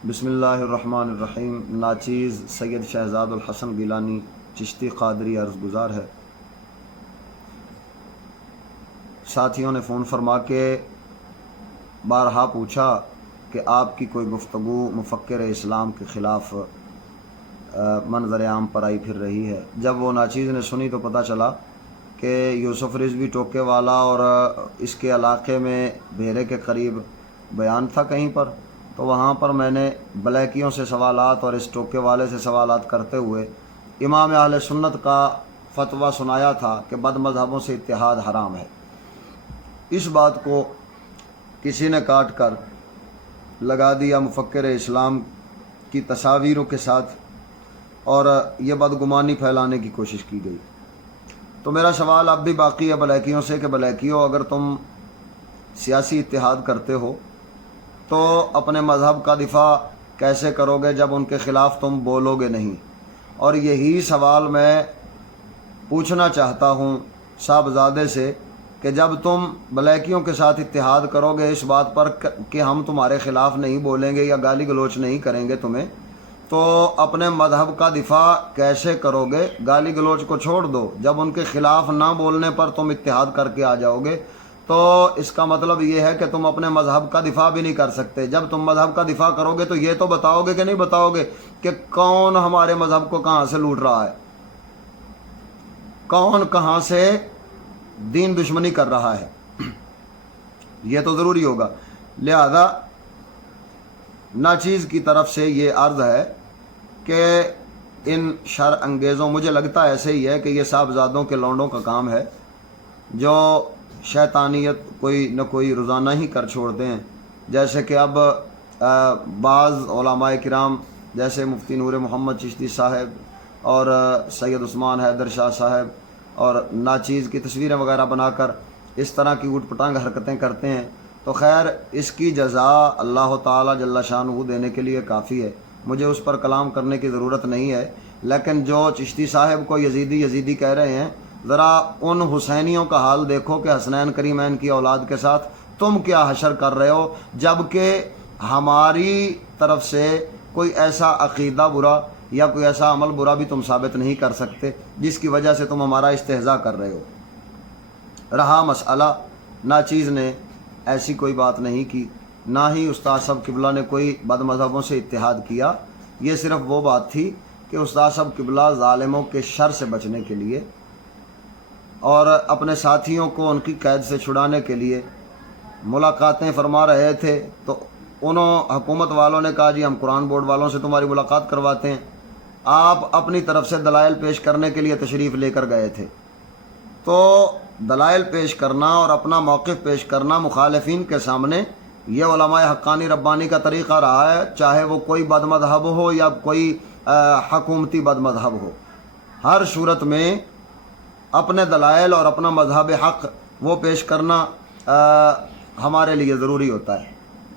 بسم اللہ الرحمن الرحیم۔ ناچیز سید شہزاد الحسن گیلانی چشتی قادری عرض گزار ہے۔ ساتھیوں نے فون فرما کے بارہا پوچھا کہ آپ کی کوئی گفتگو مفکر اسلام کے خلاف منظر عام پر آئی پھر رہی ہے۔ جب وہ ناچیز نے سنی تو پتہ چلا کہ یوسف رضوی ٹوکے والا اور اس کے علاقے میں بھیرے کے قریب بیان تھا کہیں پر، تو وہاں پر میں نے بلیکیوں سے سوالات اور اس ٹوکے والے سے سوالات کرتے ہوئے امام اہل سنت کا فتویٰ سنایا تھا کہ بد مذہبوں سے اتحاد حرام ہے۔ اس بات کو کسی نے کاٹ کر لگا دیا مفکر اسلام کی تصاویروں کے ساتھ اور یہ بدگمانی پھیلانے کی کوشش کی گئی۔ تو میرا سوال اب بھی باقی ہے بلیکیوں سے کہ بلیکیوں، اگر تم سیاسی اتحاد کرتے ہو تو اپنے مذہب کا دفاع کیسے کرو گے جب ان کے خلاف تم بولو گے نہیں؟ اور یہی سوال میں پوچھنا چاہتا ہوں صاحبزادے سے کہ جب تم بلیکیوں کے ساتھ اتحاد کرو گے اس بات پر کہ ہم تمہارے خلاف نہیں بولیں گے یا گالی گلوچ نہیں کریں گے تمہیں، تو اپنے مذہب کا دفاع کیسے کرو گے؟ گالی گلوچ کو چھوڑ دو، جب ان کے خلاف نہ بولنے پر تم اتحاد کر کے آ جاؤ گے تو اس کا مطلب یہ ہے کہ تم اپنے مذہب کا دفاع بھی نہیں کر سکتے۔ جب تم مذہب کا دفاع کرو گے تو یہ تو بتاؤ گے کہ نہیں بتاؤ گے کہ کون ہمارے مذہب کو کہاں سے لوٹ رہا ہے، کون کہاں سے دین دشمنی کر رہا ہے، یہ تو ضروری ہوگا۔ لہذا ناچیز کی طرف سے یہ عرض ہے کہ ان شر انگیزوں، مجھے لگتا ایسے ہی ہے کہ یہ صاحبزادوں کے لونڈوں کا کام ہے جو شیطانیت کوئی نہ کوئی روزانہ ہی کر چھوڑتے ہیں، جیسے کہ اب بعض علماء کرام جیسے مفتی نور محمد چشتی صاحب اور سید عثمان حیدر شاہ صاحب اور ناچیز کی تصویریں وغیرہ بنا کر اس طرح کی اوٹ پٹانگ حرکتیں کرتے ہیں، تو خیر اس کی جزا اللہ تعالی جل شانہ دینے کے لیے کافی ہے، مجھے اس پر کلام کرنے کی ضرورت نہیں ہے۔ لیکن جو چشتی صاحب کو یزیدی کہہ رہے ہیں، ذرا ان حسینیوں کا حال دیکھو کہ حسنین کریمین کی اولاد کے ساتھ تم کیا حشر کر رہے ہو، جبکہ ہماری طرف سے کوئی ایسا عقیدہ برا یا کوئی ایسا عمل برا بھی تم ثابت نہیں کر سکتے جس کی وجہ سے تم ہمارا استہزاء کر رہے ہو۔ رہا مسئلہ، ناچیز نے ایسی کوئی بات نہیں کی، نہ ہی استاد صاحب قبلہ نے کوئی بد مذہبوں سے اتحاد کیا، یہ صرف وہ بات تھی کہ استاد صاحب قبلہ ظالموں کے شر سے بچنے کے لیے اور اپنے ساتھیوں کو ان کی قید سے چھڑانے کے لیے ملاقاتیں فرما رہے تھے، تو حکومت والوں نے کہا جی ہم قرآن بورڈ والوں سے تمہاری ملاقات کرواتے ہیں۔ آپ اپنی طرف سے دلائل پیش کرنے کے لیے تشریف لے کر گئے تھے، تو دلائل پیش کرنا اور اپنا موقف پیش کرنا مخالفین کے سامنے یہ علماء حقانی ربانی کا طریقہ رہا ہے، چاہے وہ کوئی بد مذہب ہو یا کوئی حکومتی بد مذہب ہو، ہر صورت میں اپنے دلائل اور اپنا مذہب حق وہ پیش کرنا ہمارے لیے ضروری ہوتا ہے۔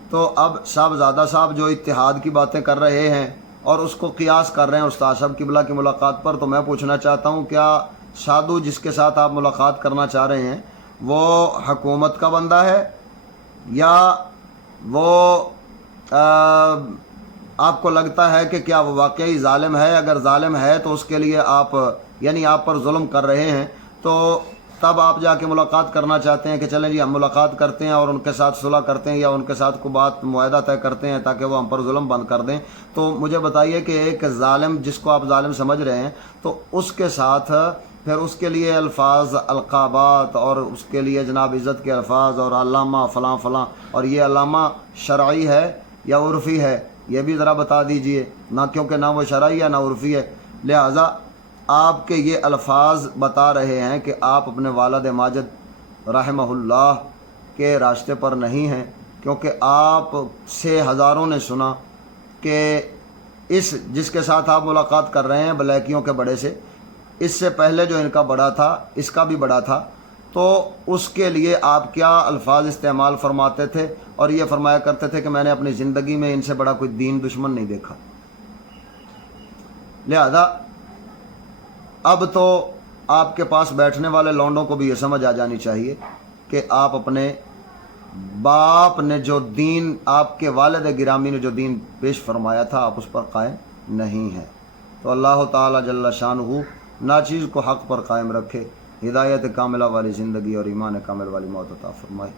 تو اب صاحبزادہ صاحب جو اتحاد کی باتیں کر رہے ہیں اور اس کو قیاس کر رہے ہیں استاد صاحب قبلہ کی ملاقات پر، تو میں پوچھنا چاہتا ہوں کیا سادھو جس کے ساتھ آپ ملاقات کرنا چاہ رہے ہیں وہ حکومت کا بندہ ہے یا وہ آپ کو لگتا ہے کہ کیا وہ واقعی ظالم ہے؟ اگر ظالم ہے تو اس کے لیے آپ یعنی آپ پر ظلم کر رہے ہیں، تو تب آپ جا کے ملاقات کرنا چاہتے ہیں کہ چلیں جی ہم ملاقات کرتے ہیں اور ان کے ساتھ صلح کرتے ہیں یا ان کے ساتھ کوئی بات معاہدہ طے کرتے ہیں تاکہ وہ ہم پر ظلم بند کر دیں۔ تو مجھے بتائیے کہ ایک ظالم جس کو آپ ظالم سمجھ رہے ہیں، تو اس کے ساتھ پھر اس کے لیے الفاظ القابات اور اس کے لیے جناب عزت کے الفاظ اور علامہ فلاں فلاں، اور یہ علامہ شرعی ہے یا عرفی ہے یہ بھی ذرا بتا دیجئے، نہ کیونکہ نہ وہ شرعی ہے نہ عرفی ہے۔ لہٰذا آپ کے یہ الفاظ بتا رہے ہیں کہ آپ اپنے والد ماجد رحمہ اللہ کے راستے پر نہیں ہیں، کیونکہ آپ سے ہزاروں نے سنا کہ جس کے ساتھ آپ ملاقات کر رہے ہیں بلیکیوں کے بڑے سے، اس سے پہلے جو ان کا بڑا تھا اس کا بھی بڑا تھا، تو اس کے لیے آپ کیا الفاظ استعمال فرماتے تھے اور یہ فرمایا کرتے تھے کہ میں نے اپنی زندگی میں ان سے بڑا کوئی دین دشمن نہیں دیکھا۔ لہذا اب تو آپ کے پاس بیٹھنے والے لونڈوں کو بھی یہ سمجھ آ جانی چاہیے کہ آپ اپنے باپ نے جو دین، آپ کے والد گرامی نے جو دین پیش فرمایا تھا، آپ اس پر قائم نہیں ہیں۔ تو اللہ تعالیٰ جل شانہ ناچیز کو حق پر قائم رکھے، ہدایت کاملہ والی زندگی اور ایمان کامل والی موت عطا فرمائے۔